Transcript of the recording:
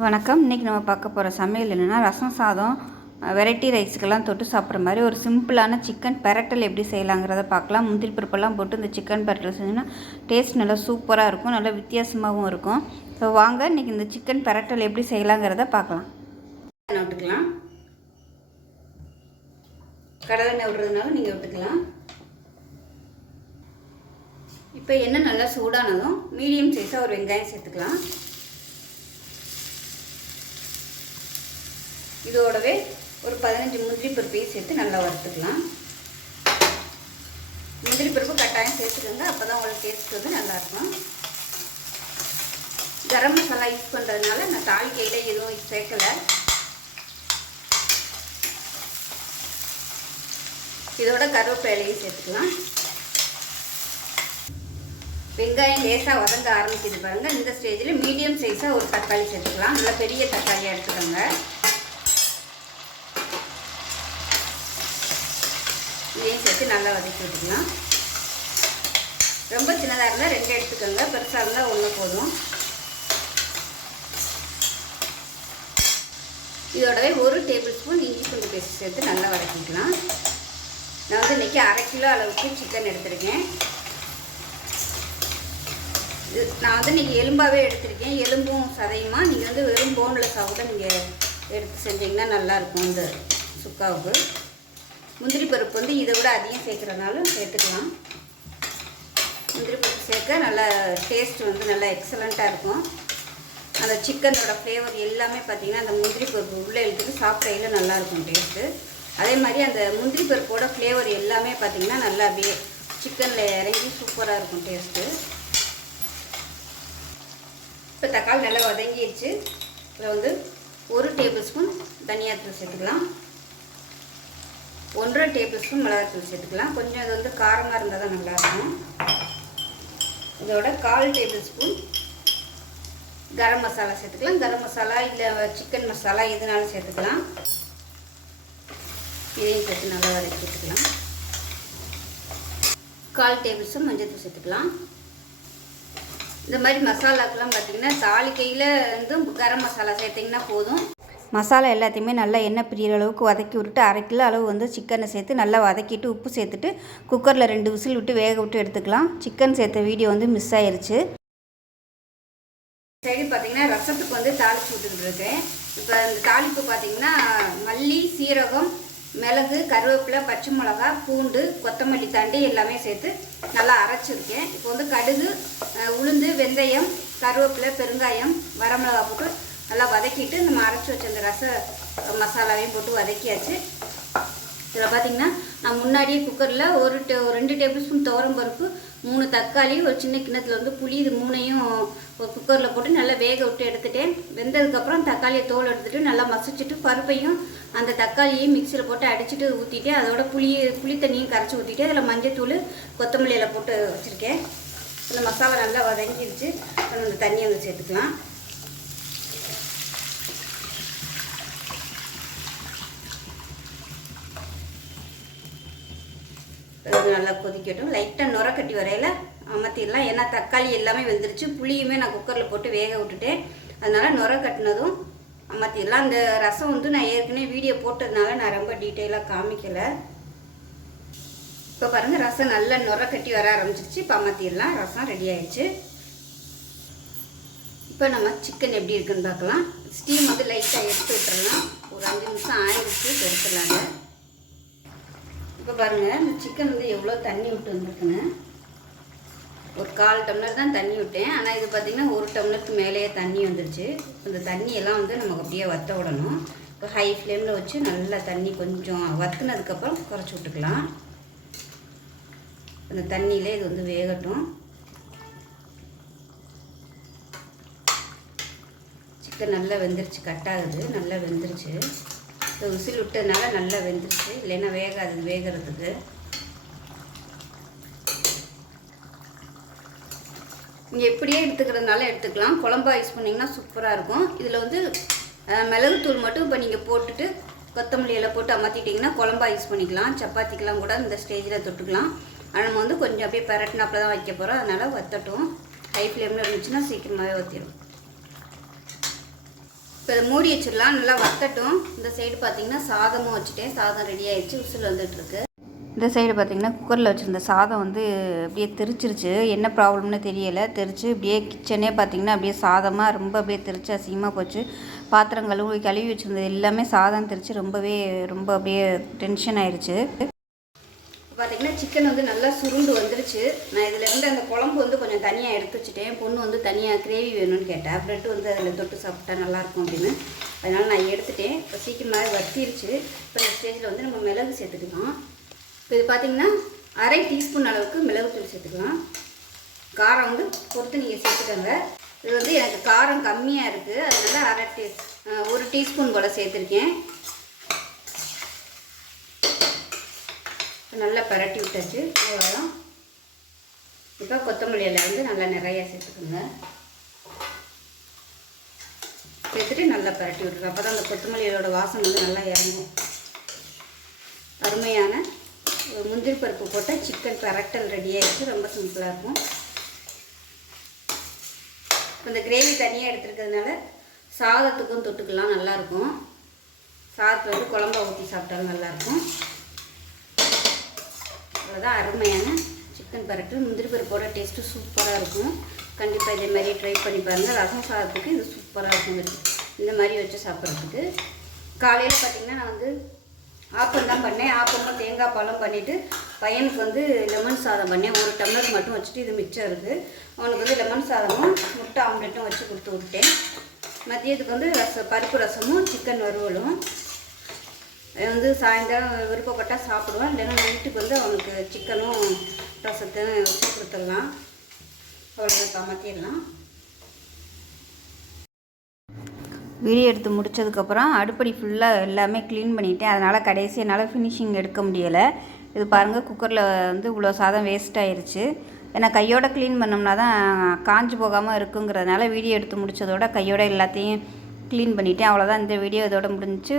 வணக்கம். இன்றைக்கி நம்ம பார்க்க போகிற சமையல் என்னென்னா ரசம் சாதம் வெரைட்டி ரைஸுக்கெல்லாம் தொட்டு சாப்பிட்ற மாதிரி ஒரு சிம்பிளான சிக்கன் பெரட்டல் எப்படி செய்யலாங்கிறத பார்க்கலாம். முந்திரி பருப்பெல்லாம் போட்டு இந்த சிக்கன் பெரட்டல் செஞ்சோன்னா டேஸ்ட் நல்லா சூப்பராக இருக்கும், நல்லா வித்தியாசமாகவும் இருக்கும். ஸோ வாங்க இன்றைக்கி இந்த சிக்கன் பெரட்டல் எப்படி செய்யலாங்கிறத பார்க்கலாம். எண்ணெய் விட்டுக்கலாம். கடலெண்ணெய் விடுறதுனால நீங்கள் விட்டுக்கலாம். இப்போ எண்ணெய் நல்லா சூடானதும் மீடியம் சைஸாக ஒரு வெங்காயம் சேர்த்துக்கலாம். இதோடவே ஒரு 15 முந்திரி பருப்பையும் சேர்த்து நல்லா வறுத்துக்கலாம். முந்திரி பருப்பு கட்டாயம் சேர்த்துக்கோங்க, அப்போ தான் உங்களுக்கு டேஸ்ட் வந்து நல்லாயிருக்கும். கரம் மசாலா யூஸ் பண்ணுறதுனால நான் தாளிக்கையில் எதுவும் சேர்க்கலை. இதோட கருவேப்பிலையும் சேர்த்துக்கலாம். வெங்காயம் லேசாக வதங்க ஆரம்பிக்குது பாருங்கள். இந்த ஸ்டேஜில் மீடியம் சைஸாக ஒரு தக்காளி சேர்த்துக்கலாம். நல்லா பெரிய தக்காளியாக எடுத்துக்கோங்க. இதையும் சேர்த்து நல்லா வதக்கி விட்டுக்கலாம். ரொம்ப சின்னதாக இருந்தால் 2 எடுத்துக்கோங்க, பெருசாக இருந்தால் 1 போதும். இதோடவே 1 டேபிள் ஸ்பூன் இஞ்சி பூண்டு பேஸ்ட் சேர்த்து நல்லா வதக்கிக்கலாம். நான் வந்து இன்றைக்கி 1/2 கிலோ அளவுக்கு சிக்கன் எடுத்திருக்கேன். நான் வந்து இன்றைக்கி எலும்பாகவே எடுத்திருக்கேன். எலும்பும் சதையுமா நீங்கள் வந்து வெறும் போனில் சாப்பிட நீங்கள் எடுத்து செஞ்சிங்கன்னா நல்லாயிருக்கும் இந்த சுக்காவுக்கு. முந்திரி பருப்பு வந்து இதை விட அதிகம் சேர்க்குறதுனாலும் சேர்த்துக்கலாம். முந்திரி பருப்பு சேர்க்க நல்லா டேஸ்ட் வந்து நல்லா எக்ஸலண்ட்டாக இருக்கும். அந்த சிக்கனோட ஃப்ளேவர் எல்லாமே பார்த்திங்கன்னா அந்த முந்திரி பருப்பு உள்ளே இழுத்துட்டு சாப்பிட்றையில் நல்லாயிருக்கும் டேஸ்ட்டு. அதே மாதிரி அந்த முந்திரி பருப்போட ஃப்ளேவர் எல்லாமே பார்த்திங்கன்னா நல்லா அப்படியே சிக்கனில் இறங்கி சூப்பராக இருக்கும் டேஸ்ட்டு. இப்போ தக்காளி நல்லா வதங்கிடுச்சு. இதில் வந்து 1 டேபிள் ஸ்பூன் தனியாத்தூள் சேர்த்துக்கலாம். 1/2 டேபிள் ஸ்பூன் மிளகாத்தூள் சேர்த்துக்கலாம். கொஞ்சம் இது வந்து காரமாக இருந்தால் தான் நல்லாயிருக்கும். இதோட 1/4 டேபிள் ஸ்பூன் கரம் மசாலா சேர்த்துக்கலாம். கரம் மசாலா இல்லை சிக்கன் மசாலா எதுனாலும் சேர்த்துக்கலாம். இதையும் சேர்த்து நல்லா வதக்கிட்டுக்கலாம். 1/4 டேபிள் ஸ்பூன் மஞ்சள் சேர்த்துக்கலாம். இந்த மாதிரி மசாலாக்கெல்லாம் பார்த்திங்கன்னா தாளிக்கையில் வந்து கரம் மசாலா சேர்த்திங்கன்னா போதும். மசாலா எல்லாத்தையுமே நல்லா எண்ணெய் பிரிகிற அளவுக்கு வதக்கி விட்டுட்டு 1/2 கிலோ அளவு வந்து சிக்கனை சேர்த்து நல்லா வதக்கிட்டு உப்பு சேர்த்துட்டு குக்கரில் 2 விசில் விட்டு வேக விட்டு எடுத்துக்கலாம். சிக்கன் சேர்த்த வீடியோ வந்து மிஸ் ஆயிடுச்சு. சைடு பார்த்திங்கன்னா ரசத்துக்கு வந்து தாளித்து விட்டுக்கிட்டு இருக்கேன். இப்போ இந்த தாளிப்பு பார்த்திங்கன்னா மல்லி, சீரகம், மிளகு, கருவேப்பிலை, பச்சை மிளகா, பூண்டு, கொத்தமல்லி தாண்டி எல்லாமே சேர்த்து நல்லா அரைச்சிருக்கேன். இப்போ வந்து கடுகு, உளுந்து, வெந்தயம், கருவேப்பிலை, பெருங்காயம், வரமிளகா போட்டு நல்லா வதக்கிட்டு நம்ம அரைச்சி வச்ச அந்த ரச மசாலாவையும் போட்டு வதக்கியாச்சு. இதில் பார்த்திங்கன்னா நான் முன்னாடியே குக்கரில் 2 டேபிள் ஸ்பூன் துவரம் பருப்பு, 3 தக்காளி, ஒரு சின்ன கிண்ணத்தில் வந்து புளி, இது 3ஐயும் ஒரு குக்கரில் போட்டு நல்லா வேக விட்டு எடுத்துட்டேன். வெந்ததுக்கப்புறம் தக்காளியை தோல் எடுத்துகிட்டு நல்லா மசிச்சுட்டு பருப்பையும் அந்த தக்காளியையும் மிக்சியில் போட்டு அடிச்சுட்டு ஊற்றிட்டு அதோட புளி தண்ணியும் கரைச்சி ஊற்றிட்டு அதில் மஞ்சத்தூள், கொத்தமல்லி எல்லாம் போட்டு வச்சுருக்கேன். இந்த மசாலா நல்லா வதங்கிடுச்சு. அந்த தண்ணியை வந்து சேர்த்துக்கலாம். நல்லா கொதிக்கட்டும். லைட்டாக நுர கட்டி வரையில் அமர்த்திடலாம். ஏன்னா தக்காளி எல்லாமே வெந்துருச்சு. புளியுமே நான் குக்கரில் போட்டு வேக விட்டுட்டேன். அதனால் நுர கட்டினதும் அமர்த்திடலாம். அந்த ரசம் வந்து நான் ஏற்கனவே வீடியோ போட்டதுனால நான் ரொம்ப டீட்டெயிலாக காமிக்கலை. இப்போ பாருங்கள் ரசம் நல்லா நுர கட்டி வர ஆரம்பிச்சிருச்சு. இப்போ அமர்த்திடலாம். ரசம் ரெடி ஆயிடுச்சு. இப்போ நம்ம சிக்கன் எப்படி இருக்குன்னு பார்க்கலாம். ஸ்டீம் வந்து லைட்டாக எடுத்து விட்டுறலாம். ஒரு 5 நிமிஷம் ஆயிடுச்சு, எடுத்துடலாங்க. இப்போ பாருங்கள் இந்த சிக்கன் வந்து எவ்வளோ தண்ணி விட்டு வந்துருக்குங்க. ஒரு 1/4 டம்ளர் தான் தண்ணி விட்டேன். ஆனால் இது பார்த்திங்கன்னா 1 டம்ளருக்கு மேலேயே தண்ணி வந்துருச்சு. இந்த தண்ணியெல்லாம் வந்து நமக்கு அப்படியே வற்ற விடணும். இப்போ ஹை ஃப்ளேமில் வச்சு நல்லா தண்ணி கொஞ்சம் வற்றுனதுக்கப்புறம் குறைச்சி விட்டுக்கலாம். அந்த தண்ணியிலே இது வந்து வேகட்டும். சிக்கன் நல்லா வெந்துருச்சு, கட்டாகுது, நல்லா வெந்துருச்சு. விசில் விட்டதுனால நல்லா வெந்துருச்சு, இல்லைன்னா வேகாது. வேகிறதுக்கு நீங்கள் எப்படியே எடுத்துக்கிறதுனால எடுத்துக்கலாம். குழம்பா யூஸ் பண்ணிங்கன்னா சூப்பராக இருக்கும். இதில் வந்து மிளகுத்தூள் மட்டும் இப்போ நீங்கள் போட்டுட்டு கொத்தமல்லி எல்லாம் போட்டு அமர்த்திட்டிங்கன்னா குழம்பா யூஸ் பண்ணிக்கலாம். சப்பாத்திக்கெலாம் கூட இந்த ஸ்டேஜில் தொட்டுக்கலாம். ஆனால் நம்ம வந்து கொஞ்சம் அப்படியே பரட்டினாப்பில் தான் வைக்க போகிறோம். அதனால் வற்றட்டும். ஹை ஃப்ளேமில் இருந்துச்சுன்னா சீக்கிரமாகவே வற்றிடும். இப்போ இதை மூடி வச்சிடலாம். நல்லா வத்தட்டும். இந்த சைடு பார்த்திங்கன்னா சாதமும் வச்சுட்டேன். சாதம் ரெடி ஆகிடுச்சு, விசில் வந்துட்டுருக்கு. இந்த சைடு பார்த்திங்கன்னா குக்கரில் வச்சுருந்த சாதம் வந்து அப்படியே தெரிச்சிருச்சு. என்ன ப்ராப்ளம்னு தெரியலை. தெரிச்சு அப்படியே கிச்சனே பார்த்திங்கன்னா அப்படியே சாதமாக ரொம்ப அப்படியே தெரிச்சு அசிங்கமாக போச்சு. பாத்திரம் கழுவி வச்சுருந்தது எல்லாமே சாதம் தெரிச்சு ரொம்ப அப்படியே டென்ஷன் ஆயிடுச்சு. பார்த்திங்கன்னா சிக்கன் வந்து நல்லா சுருண்டு வந்துருச்சு. நான் இதில் இருந்து அந்த குழம்பு வந்து கொஞ்சம் தனியாக எடுத்து வச்சுட்டேன். பொண்ணு வந்து தனியாக கிரேவி வேணும்னு கேட்டேன். ப்ரெட்டு வந்து அதில் தொட்டு சாப்பிட்டா நல்லாயிருக்கும் அப்படின்னு. அதனால் நான் எடுத்துட்டேன். இப்போ சீக்கிரமாகவே வத்திருச்சு. இப்போ இந்த ஸ்டேஜில் வந்து நம்ம மிளகு சேர்த்துக்கலாம். இப்போ இது பார்த்திங்கன்னா 1/2 டீஸ்பூன் அளவுக்கு மிளகுத்தூள் சேர்த்துக்கலாம். காரம் வந்து பொறுத்து நீங்கள் சேர்த்துக்கோங்க. இது வந்து எனக்கு காரம் கம்மியாக இருக்குது, அதனால் 1 டீஸ்பூன் போல் சேர்த்துருக்கேன். நல்லா பரட்டி விட்டாச்சு. அவ்வளோதான். இப்போ கொத்தமல்லி இலை வந்து நல்லா நிறையா சேர்த்துக்கோங்க. சேர்த்துட்டு நல்லா பரட்டி விட்டுருங்க. அப்போ தான் அந்த கொத்தமல்லி இலையோட வாசனை வந்து நல்லா இறங்கும். அருமையான முந்திரி பருப்பு போட்ட சிக்கன் பிரட்டல் ரெடி ஆகிடுச்சு. ரொம்ப சிம்பிளாக இருக்கும். இந்த கிரேவி தனியாக எடுத்துருக்கிறதுனால சாதத்துக்கும் தொட்டுக்கலாம், நல்லாயிருக்கும். சாதத்தில் வந்து குழம்பா ஊற்றி சாப்பிட்டாலும் நல்லாயிருக்கும். அவ்வளோதான். அருமையான சிக்கன் பிரட்டல் முந்திரி பருப்போட டேஸ்ட்டு சூப்பராக இருக்கும். கண்டிப்பாக இதே மாதிரி ட்ரை பண்ணி பாருங்கள். ரசம் சாதத்துக்கு இது சூப்பராக இருக்கும். இந்த மாதிரி வச்சு சாப்பிட்றதுக்கு. காலையில் பார்த்திங்கன்னா நான் வந்து ஆப்பம் தான் பண்ணேன். ஆப்பமும் தேங்காய் பாலும் பண்ணிவிட்டு பையனுக்கு வந்து லெமன் சாதம் பண்ணேன். 1 டம்ளர் மட்டும் வச்சுட்டு இது மிச்சம் இருக்குது. அவனுக்கு வந்து லெமன் சாதமும் முட்டை ஆம்லெட்டும் வச்சு கொடுத்து விட்டேன். மதியத்துக்கு வந்து பருப்பு ரசமும் சிக்கன் வறுவலும். வந்து சாயந்தரம் விருப்பப்பட்டால் சாப்பிடுவான். இல்லைன்னா நைட்டுக்கு வந்து அவனுக்கு சிக்கனும் ரசத்தையும் வச்சு கொடுத்துடலாம். அவ்வளோ மாற்றிடலாம். வீடியோ எடுத்து முடித்ததுக்கப்புறம் அடுப்படி ஃபுல்லாக எல்லாமே க்ளீன் பண்ணிட்டேன். அதனால் கடைசி என்னால் ஃபினிஷிங் எடுக்க முடியலை. இது பாருங்கள், குக்கரில் வந்து இவ்வளோ சாதம் வேஸ்ட் ஆயிடுச்சு. ஏன்னா கையோட க்ளீன் பண்ணோம்னா தான் காஞ்சி போகாமல் இருக்குங்கிறதுனால வீடியோ எடுத்து முடித்ததோட கையோட எல்லாத்தையும் க்ளீன் பண்ணிவிட்டேன். அவ்வளோதான். இந்த வீடியோ இதோட முடிஞ்சிச்சு.